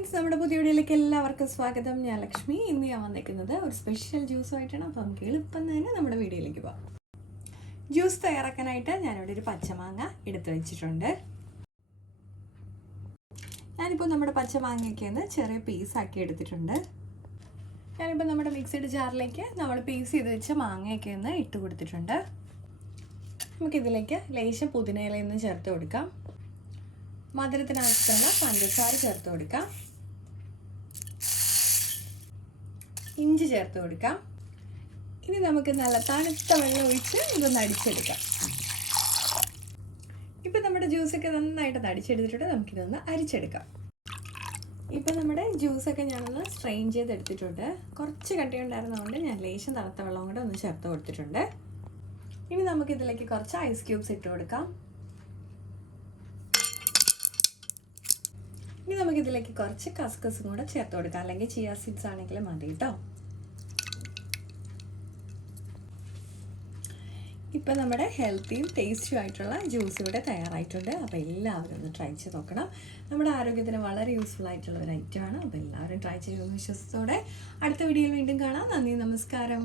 Friends, നമ്മുടെ പുതിയ വീഡിയോയിലേക്ക് എല്ലാവർക്കും സ്വാഗതം. ഞാൻ ലക്ഷ്മി. ഇന്ന് ഞാൻ വന്നിരിക്കുന്നത് ഒരു സ്പെഷ്യൽ ജ്യൂസുമായിട്ടാണ്. അപ്പോൾ നമുക്ക് എളുപ്പം തന്നെ നമ്മുടെ വീഡിയോയിലേക്ക് പോകാം. ജ്യൂസ് തയ്യാറാക്കാനായിട്ട് ഞാനിവിടെ ഒരു പച്ചമാങ്ങ എടുത്ത് വെച്ചിട്ടുണ്ട്. ഞാനിപ്പോൾ നമ്മുടെ പച്ചമാങ്ങയൊക്കെ ഒന്ന് ചെറിയ പീസാക്കി എടുത്തിട്ടുണ്ട്. ഞാനിപ്പോൾ നമ്മുടെ മിക്സിഡ് ജാറിലേക്ക് നമ്മൾ പീസ് ചെയ്ത് വെച്ച മാങ്ങയൊക്കെ ഒന്ന് ഇട്ട് കൊടുത്തിട്ടുണ്ട്. നമുക്കിതിലേക്ക് ലേശം പുതിനയിലയൊന്ന് ചേർത്ത് കൊടുക്കാം. മധുരത്തിനകത്തുള്ള പഞ്ചസാര ചേർത്ത് കൊടുക്കാം. ഇഞ്ചി ചേർത്ത് കൊടുക്കാം. ഇനി നമുക്ക് നല്ല തണുത്ത വെള്ളം ഒഴിച്ച് ഇതൊന്ന് അടിച്ചെടുക്കാം. ഇപ്പം നമ്മുടെ ജ്യൂസൊക്കെ നന്നായിട്ട് അടിച്ചെടുത്തിട്ട് നമുക്കിതൊന്ന് അരിച്ചെടുക്കാം. ഇപ്പം നമ്മുടെ ജ്യൂസൊക്കെ ഞാനൊന്ന് സ്ട്രെയിൻ ചെയ്തെടുത്തിട്ടുണ്ട്. കുറച്ച് കട്ടിയുണ്ടായിരുന്നതുകൊണ്ട് ഞാൻ ലേശം തണുത്ത വെള്ളം കൂടെ ഒന്ന് ചേർത്ത് കൊടുത്തിട്ടുണ്ട്. ഇനി നമുക്കിതിലേക്ക് കുറച്ച് ഐസ് ക്യൂബ്സ് ഇട്ട് കൊടുക്കാം. ഇനി നമുക്കിതിലേക്ക് കുറച്ച് കസ്കസും കൂടെ ചേർത്ത് കൊടുക്കാം, അല്ലെങ്കിൽ ചിയ സീഡ്സ് ആണെങ്കിലും മതി കേട്ടോ. ഇപ്പം നമ്മുടെ ഹെൽത്തിയും ടേസ്റ്റിയും ആയിട്ടുള്ള ജ്യൂസ് ഇവിടെ തയ്യാറായിട്ടുണ്ട്. അപ്പോൾ എല്ലാവരും ഒന്ന് ട്രൈ ചെയ്ത് നോക്കണം. നമ്മുടെ ആരോഗ്യത്തിന് വളരെ യൂസ്ഫുൾ ആയിട്ടുള്ള ഒരു ഐറ്റമാണ്. അപ്പോൾ എല്ലാവരും ട്രൈ ചെയ്യുമെന്ന് വിശ്വാസത്തോടെ അടുത്ത വീഡിയോയിൽ വീണ്ടും കാണാം. നന്ദി, നമസ്കാരം.